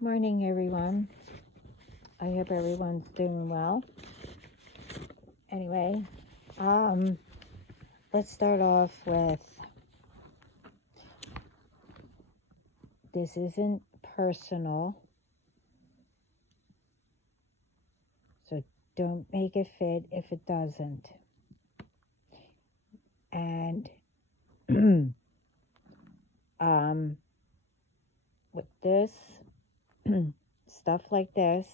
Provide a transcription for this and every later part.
Morning, everyone. I hope everyone's doing well. Anyway, let's start off with this isn't personal, so don't make it fit if it doesn't. And with this stuff like this,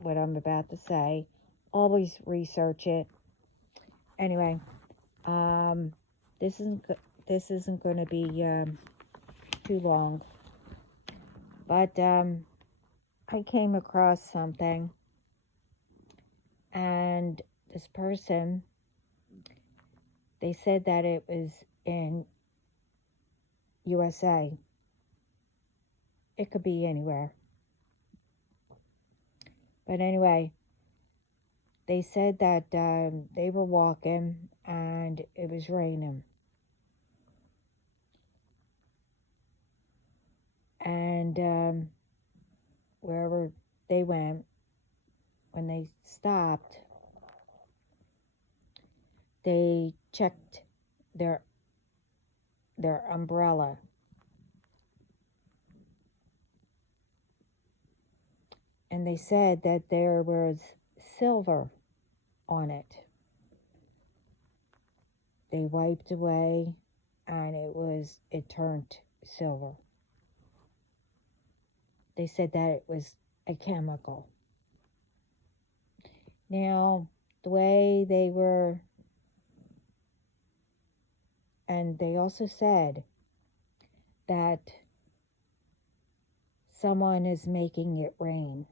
what I'm about to say, always research it. Anyway, this isn't going to be too long, but I came across something, and this person, they said that it was in USA. It could be anywhere. But anyway, they said that they were walking and it was raining. And wherever they went, when they stopped, they checked their umbrella. And they said that there was silver on it. They wiped away and it turned silver. They said that it was a chemical. Now, the way they were, and they also said that someone is making it rain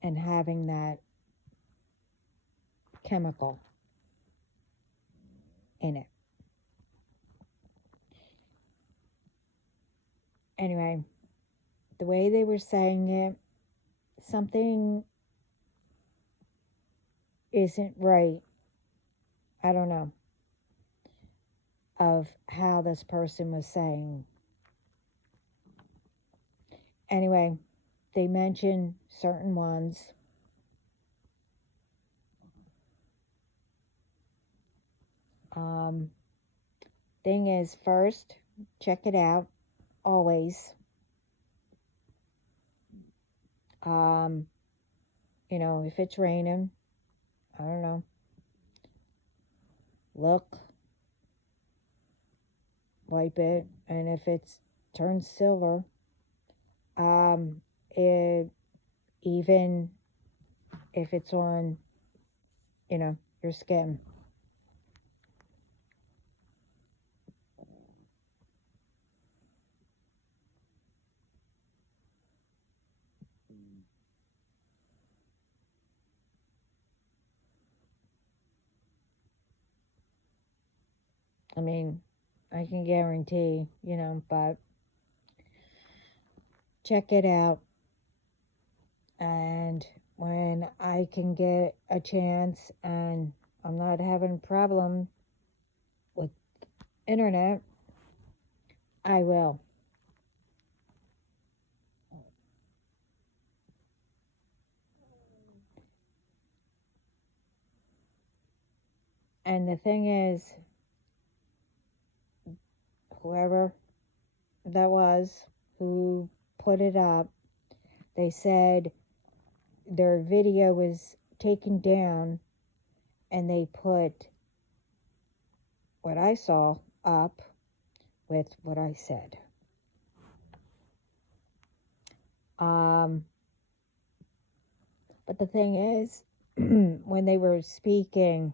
and having that chemical in it. Anyway, the way they were saying it, something isn't right. I don't know of how this person was saying. Anyway, they mentioned certain ones. Thing is, first, check it out, always. If it's raining, I don't know, look, wipe it, and if it's turned silver, even if it's on, your skin. I mean, I can guarantee, but check it out. And when I can get a chance and I'm not having a problem with internet, I will. And the thing is, whoever that was who put it up, they said their video was taken down and they put what I saw up with what I said. But the thing is, when they were speaking,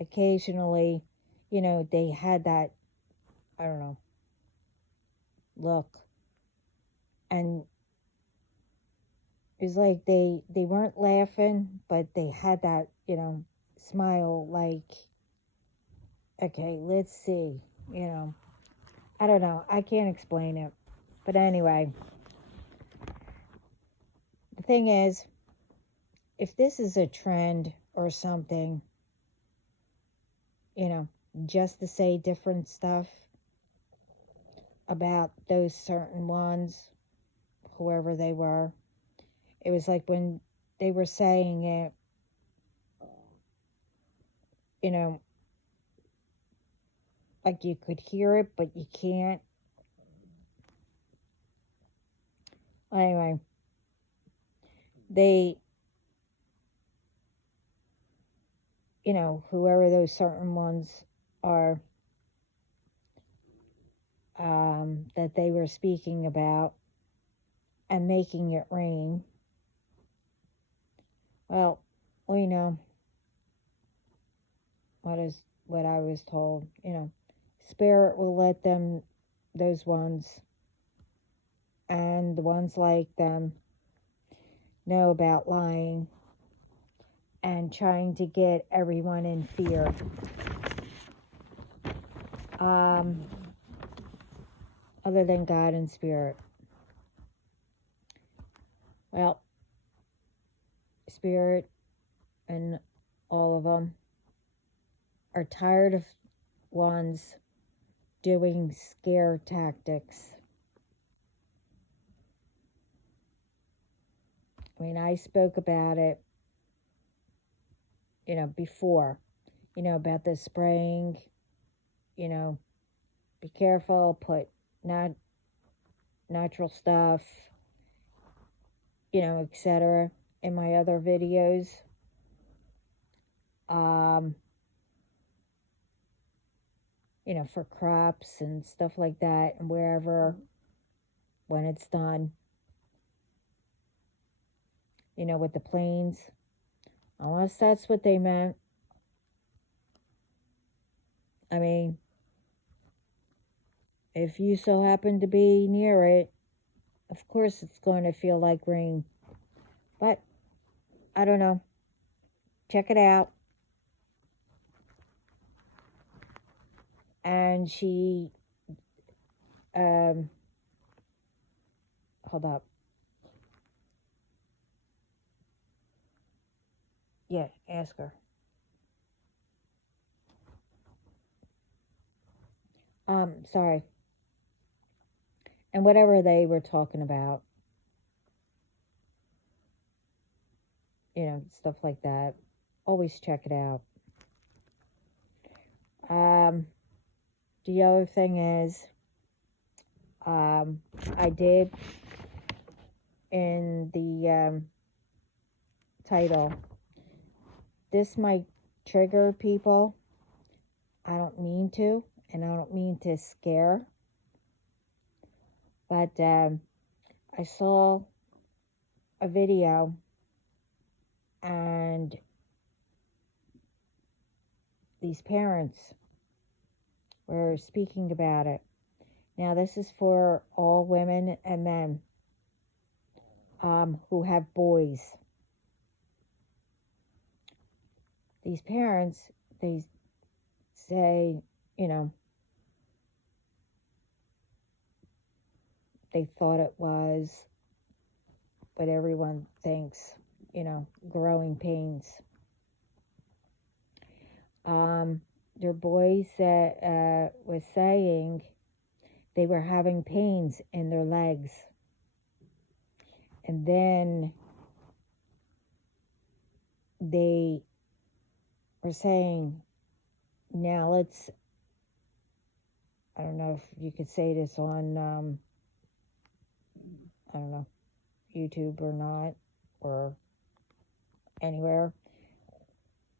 occasionally, they had that, I don't know, look. And it was like they weren't laughing, but they had that, smile like, okay, let's see, I don't know. I can't explain it. But anyway, the thing is, if this is a trend or something, just to say different stuff about those certain ones, whoever they were. It was like when they were saying it, you know, like you could hear it, but you can't. Anyway, they, whoever those certain ones are, that they were speaking about and making it rain. Well, we know what I was told. Spirit will let them, those ones, and the ones like them, know about lying and trying to get everyone in fear. Other than God and Spirit. Well, Spirit and all of them are tired of ones doing scare tactics. I mean, I spoke about it, before, about the spraying, be careful, put not natural stuff, etc. in my other videos. For crops and stuff like that, and wherever, when it's done, with the planes, unless that's what they meant. I mean, if you so happen to be near it, of course it's going to feel like rain. But, I don't know. Check it out. And she, hold up. Yeah, ask her. Sorry. And whatever they were talking about, stuff like that. Always check it out. The other thing is, I did in the title, this might trigger people. I don't mean to, and I don't mean to scare. But I saw a video, and these parents were speaking about it. Now, this is for all women and men who have boys. These parents, they say, they thought it was what everyone thinks, growing pains. Their boys that was saying they were having pains in their legs. And then they were saying, now let's, I don't know if you could say this on, I don't know, YouTube or not, or anywhere.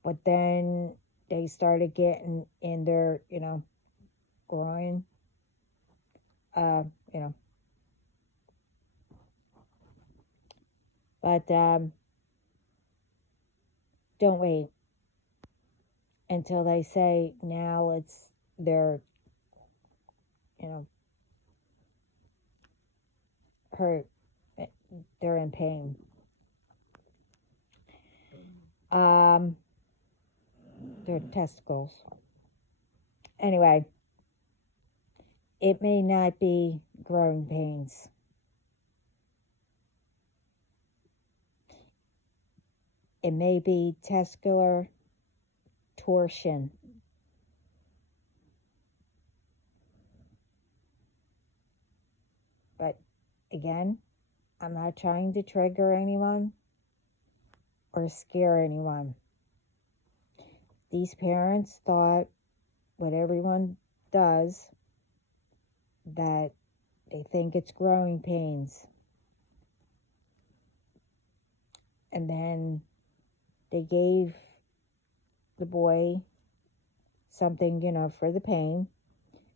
But then they started getting in their, groin, But don't wait until they say, now it's they're, hurt, they're in pain. Their testicles. Anyway, it may not be growing pains. It may be testicular torsion. But again, I'm not trying to trigger anyone or scare anyone. These parents thought what everyone does, that they think it's growing pains. And then they gave the boy something, for the pain.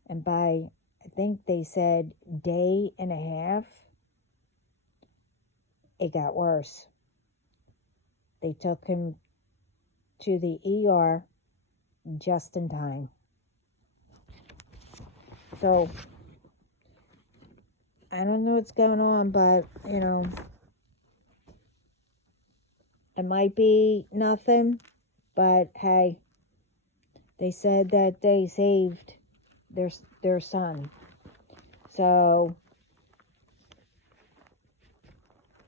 And by, I think they said, day and a half, it got worse. They took him to the ER just in time. So, I don't know what's going on, but, it might be nothing, but hey, they said that they saved their son. So,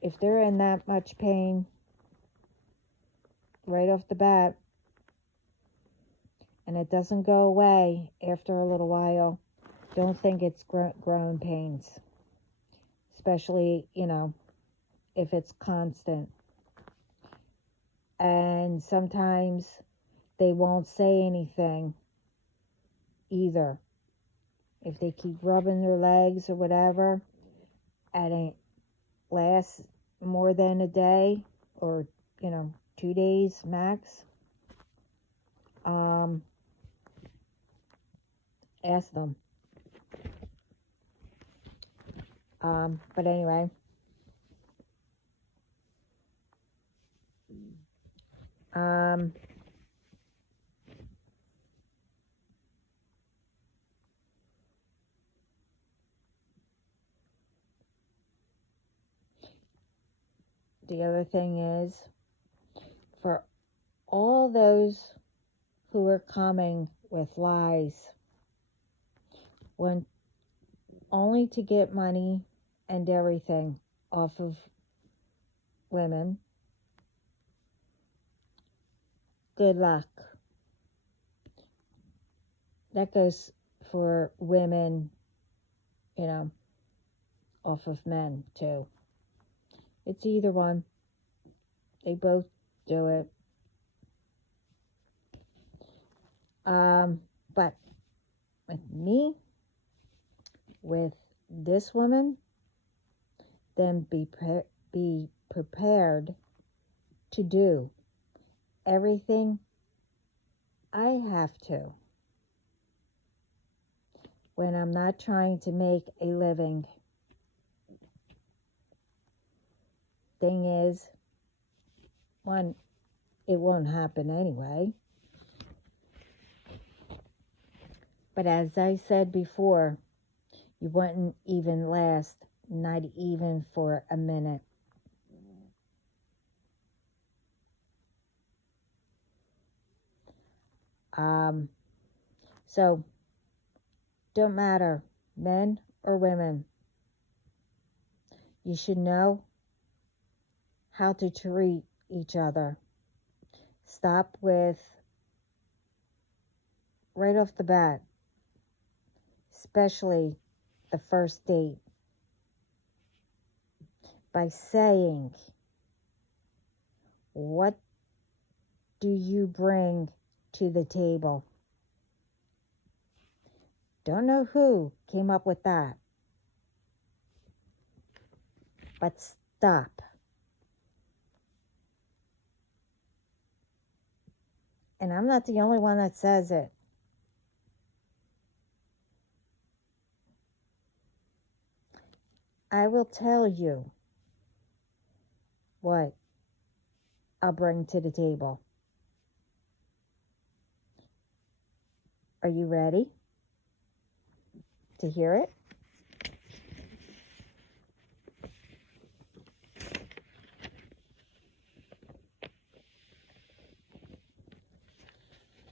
if they're in that much pain right off the bat, and it doesn't go away after a little while, don't think it's growing pains. Especially, if it's constant. And sometimes they won't say anything either. If they keep rubbing their legs or whatever, and it lasts more than a day or, 2 days max, ask them. But anyway, the other thing is, for all those who are coming with lies, when only to get money and everything off of women, good luck. That goes for women, off of men too. It's either one. They both do it. But with me, with this woman, then be prepared to do everything I have to when I'm not trying to make a living. Thing is, one, it won't happen anyway. But as I said before, you wouldn't even last, not even for a minute. So, don't matter, men or women, you should know how to treat each other. Stop with, right off the bat, especially the first date, by saying, what do you bring to the table? Don't know who came up with that, but stop. And I'm not the only one that says it. I will tell you what I'll bring to the table. Are you ready to hear it?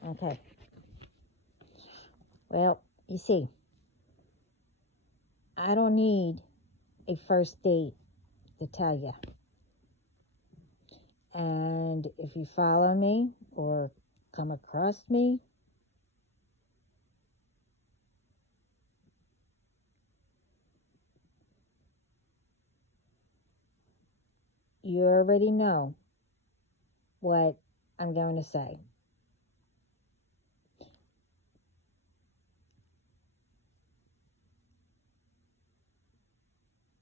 Okay. Well, you see, I don't need a first date to tell you. And if you follow me or come across me, you already know what I'm going to say.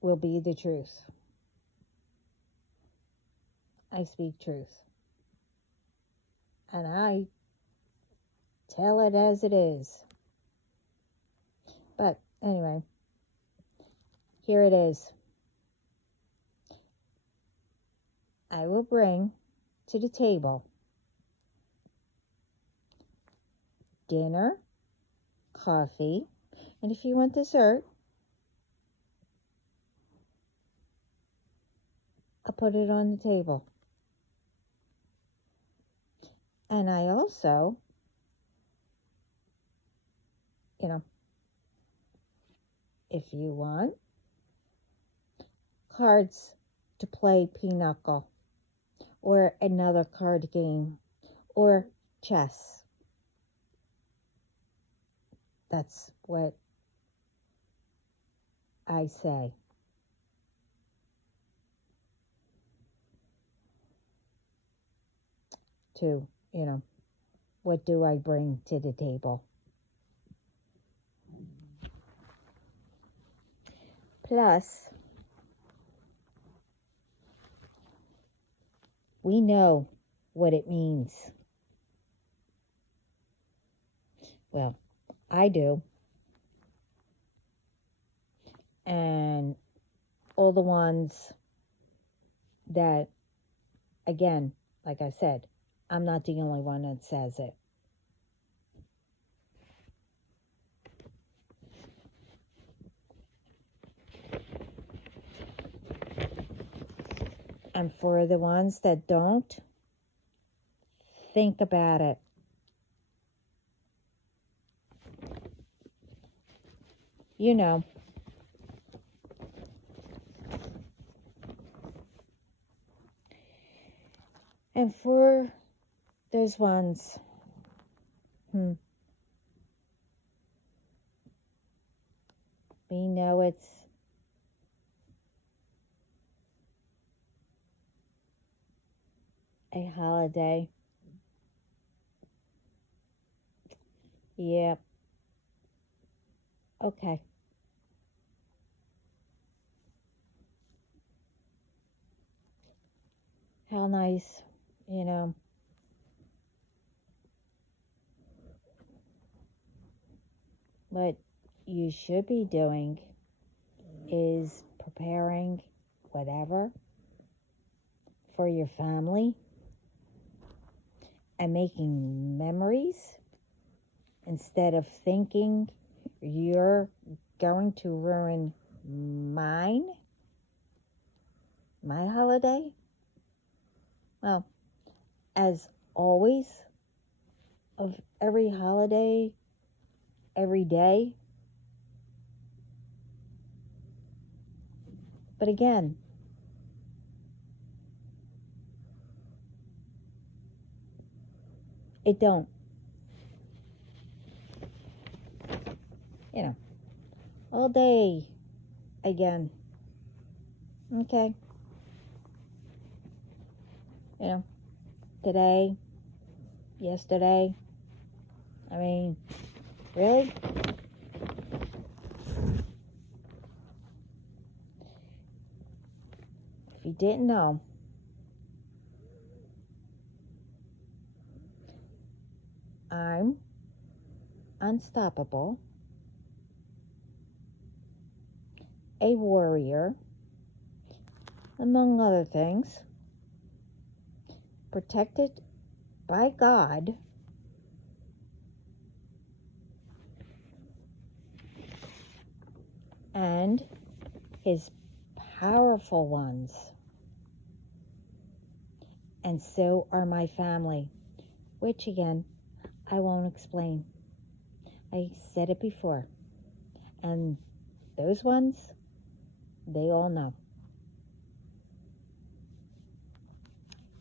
Will be the truth. I speak truth. And I tell it as it is. But anyway, here it is. I will bring to the table dinner, coffee, and if you want dessert, I'll put it on the table. And I also, if you want, cards to play pinochle, or another card game, or chess. That's what I say. To, what do I bring to the table? Plus, we know what it means. Well, I do. And all the ones that, again, like I said, I'm not the only one that says it. And for the ones that don't, think about it. You know. And for those ones, we know it's a holiday. Yeah. Okay. How nice, What you should be doing is preparing whatever for your family and making memories instead of thinking you're going to ruin my holiday. Well, as always, of every holiday, every day. But again, it don't. All day again. Okay. Today, yesterday. I mean, really? If you didn't know, I'm unstoppable, a warrior, among other things, protected by God, and his powerful ones. And so are my family, which again, I won't explain. I said it before. And those ones, they all know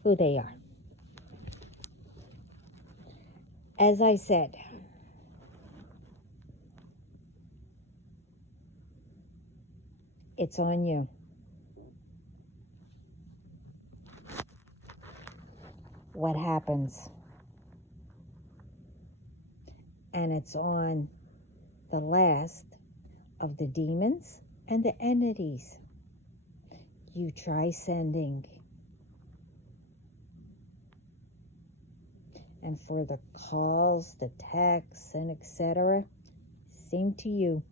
who they are. As I said, it's on you. what happens. And it's on the last of the demons and the entities you try sending. And for the calls, the texts, and etc., same to you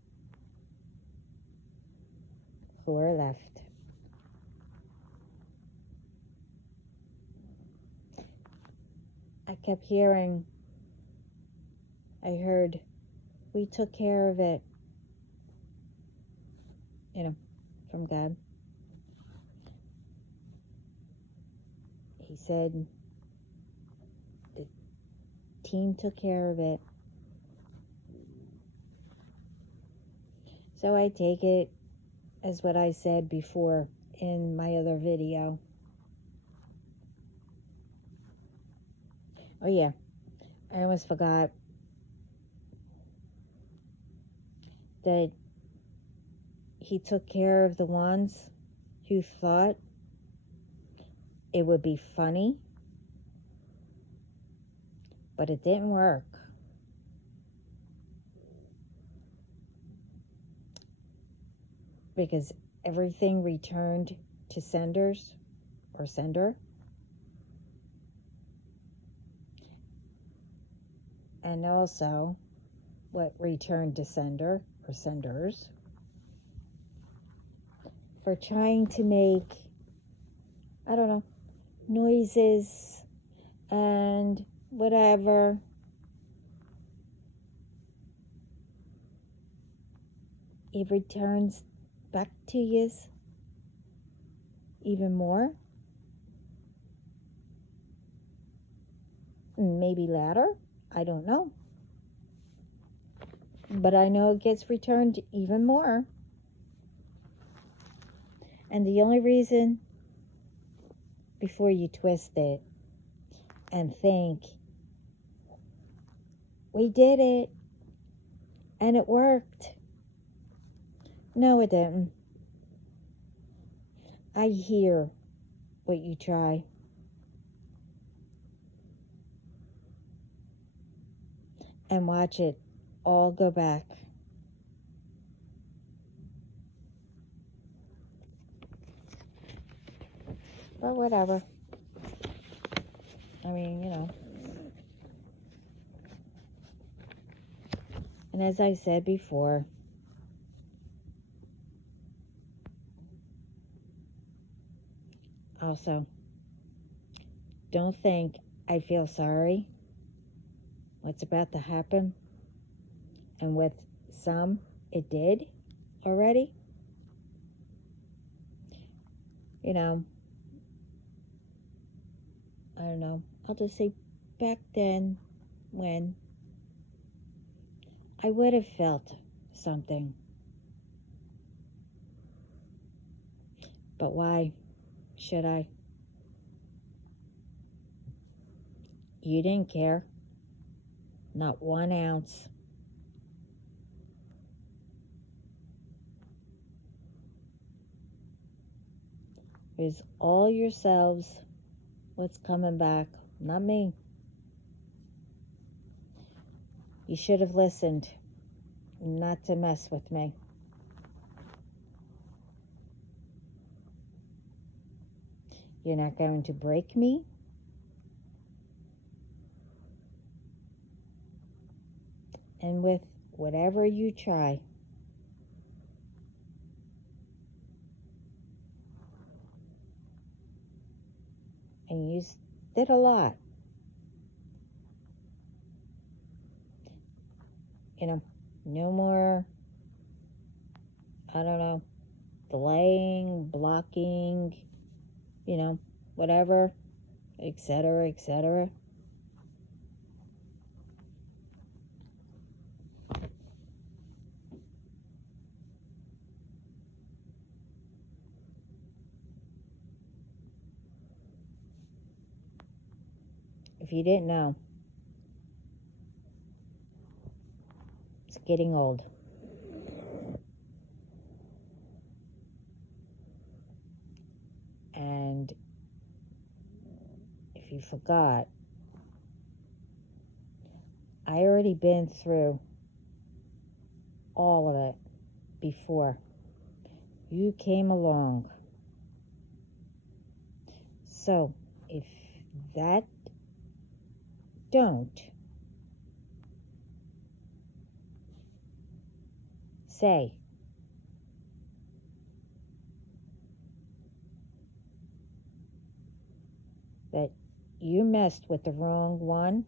who are left. I kept hearing, I heard, we took care of it, from God. He said the team took care of it. So I take it as what I said before in my other video. Oh yeah, I almost forgot that he took care of the ones who thought it would be funny, but it didn't work. Because everything returned to senders or sender. And also what returned to sender or senders for trying to make, I don't know, noises and whatever. It returns back to you even more. Maybe louder. I don't know. But I know it gets returned even more. And the only reason, before you twist it and think, we did it and it worked. No, it didn't. I hear what you try. And watch it all go back. But whatever. I mean, And as I said before, also, don't think I feel sorry what's about to happen. And with some, it did already. I don't know. I'll just say back then when I would have felt something. But why should I? You didn't care. Not 1 ounce. It was all yourselves what's coming back, not me. You should have listened not to mess with me. You're not going to break me. And with whatever you try, and you did a lot, no more, I don't know, delaying, blocking, whatever, etc., etc. If you didn't know, it's getting old. And if you forgot. I already been through all of it before you came along. So if that don't say that you messed with the wrong one,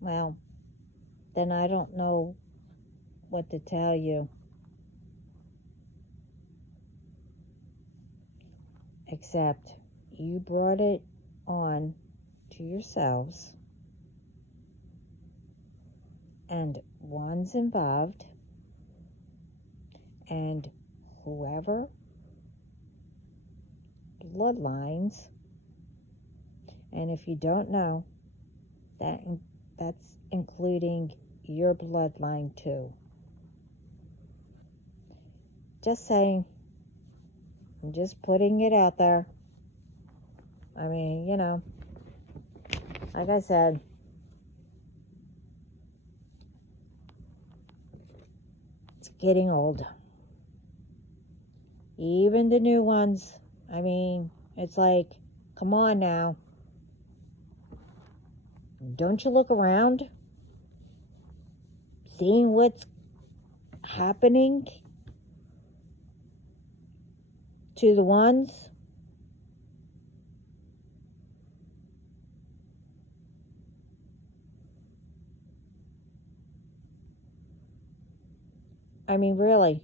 well, then I don't know what to tell you. Except you brought it on to yourselves, and one's involved, and whoever bloodlines, and if you don't know, that's including your bloodline too. Just saying. I'm just putting it out there. I mean, like I said, it's getting old. Even the new ones, I mean, it's like, come on now. Don't you look around? Seeing what's happening to the ones? I mean, really.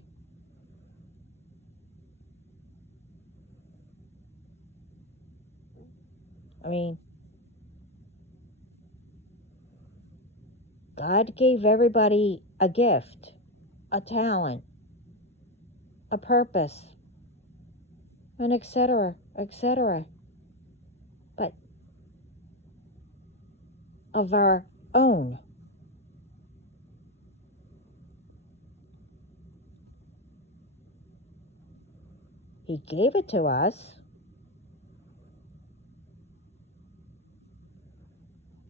I mean, God gave everybody a gift, a talent, a purpose, and etc., etc. But of our own. He gave it to us.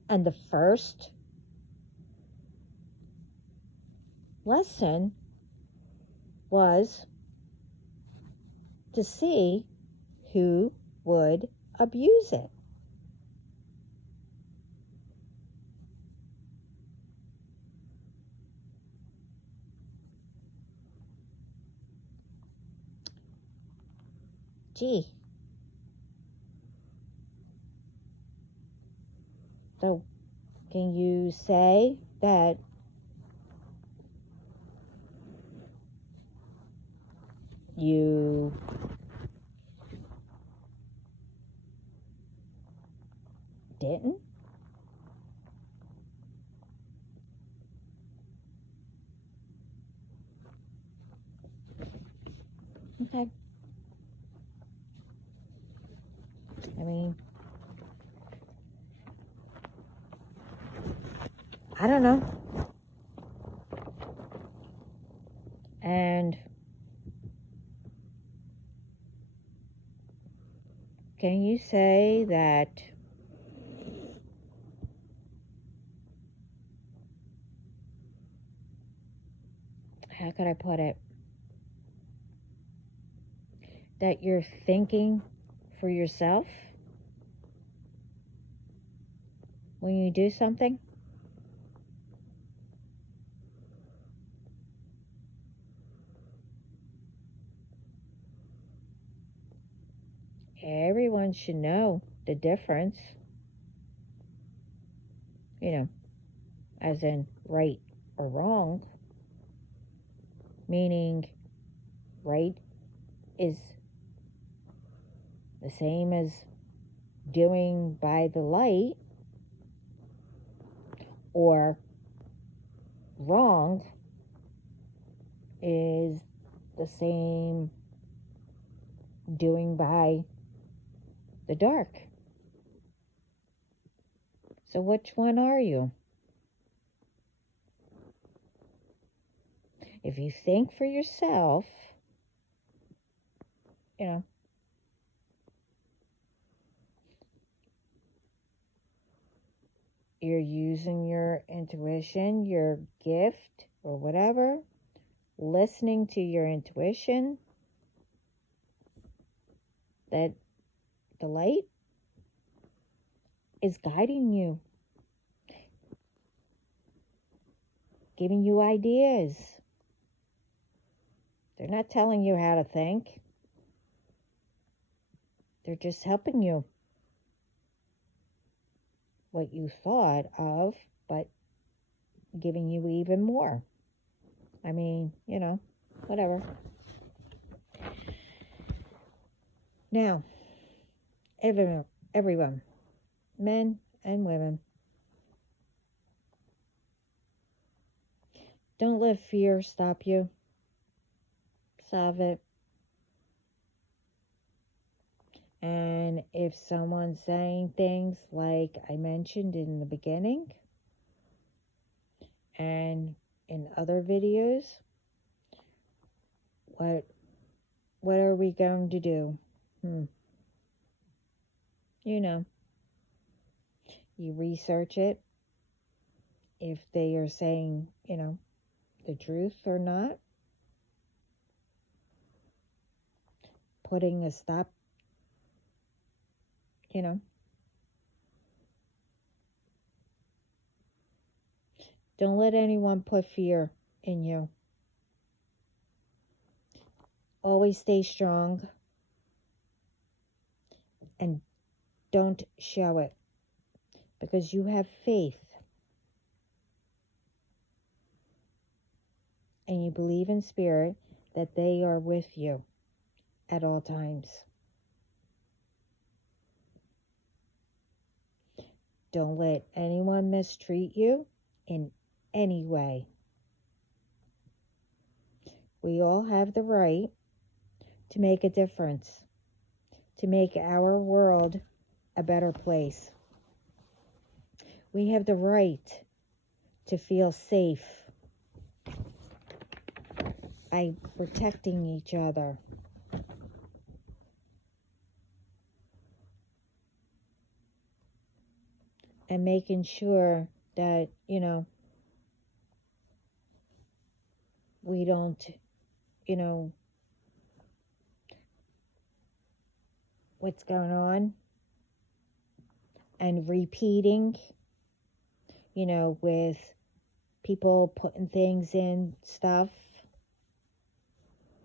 And the first lesson was to see who would abuse it. Gee. So, can you say that you didn't? Okay. I mean, I don't know. And can you say that how could I put it? That you're thinking for yourself when you do something? Everyone should know the difference. As in right or wrong. Meaning right is the same as doing by the light, or wrong is the same doing by the dark. So which one are you? If you think for yourself, you know, you're using your intuition, your gift, or whatever, listening to your intuition, that the light is guiding you, giving you ideas. They're not telling you how to think. They're just helping you. What you thought of, but giving you even more. I mean, whatever. Now, everyone, men and women, don't let fear stop you. Solve it. And if someone's saying things like I mentioned in the beginning and in other videos, what are we going to do? You research it. If they are saying, the truth or not. Putting a stop, Don't let anyone put fear in you. Always stay strong and don't show it because you have faith and you believe in spirit that they are with you at all times. Don't let anyone mistreat you in any way. We all have the right to make a difference, to make our world a better place. We have the right to feel safe by protecting each other. And making sure that, we don't, what's going on and repeating, with people putting things in stuff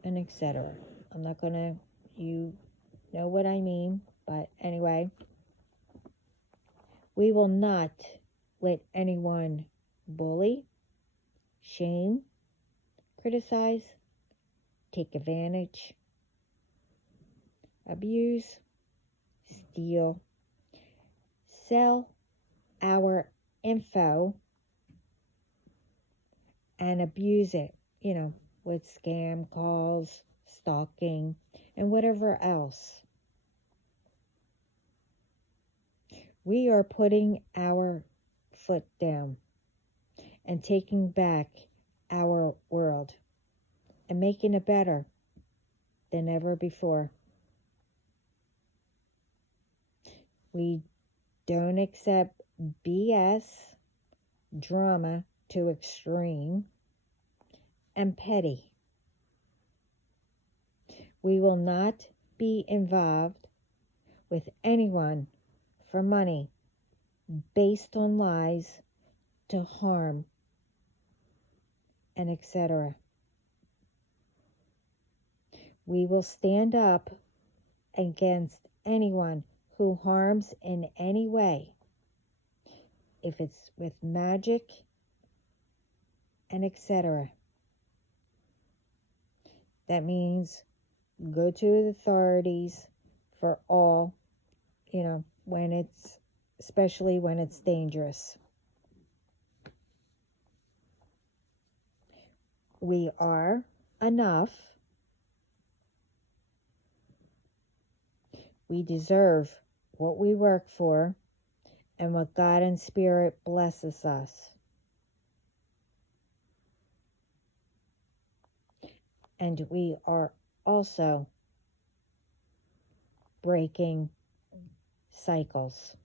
and etc. I'm not gonna, you know what I mean, but anyway, we will not let anyone bully, shame, criticize, take advantage, abuse, steal, sell our info, and abuse it, with scam calls, stalking, and whatever else. We are putting our foot down and taking back our world and making it better than ever before. We don't accept BS, drama to extreme, and petty. We will not be involved with anyone for money based on lies to harm and etc. We will stand up against anyone who harms in any way, if it's with magic and etc. That means go to the authorities for all, especially when it's dangerous. We are enough. We deserve what we work for and what God and Spirit blesses us. And we are also breaking cycles.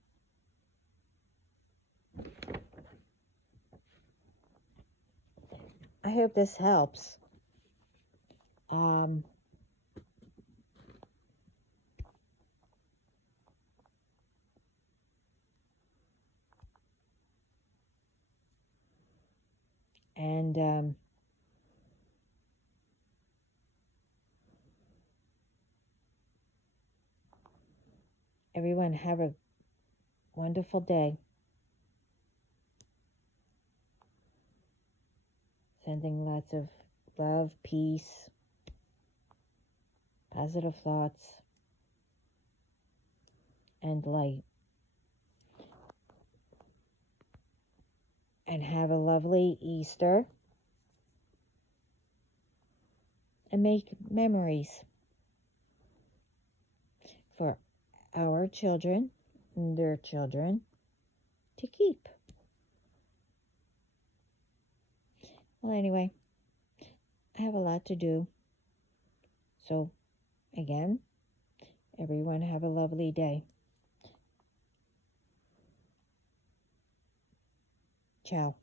I hope this helps. And everyone have a wonderful day. Sending lots of love, peace, positive thoughts, and light. And have a lovely Easter. And make memories for our children and their children to keep. Well, anyway, I have a lot to do. So, again, everyone have a lovely day. Ciao.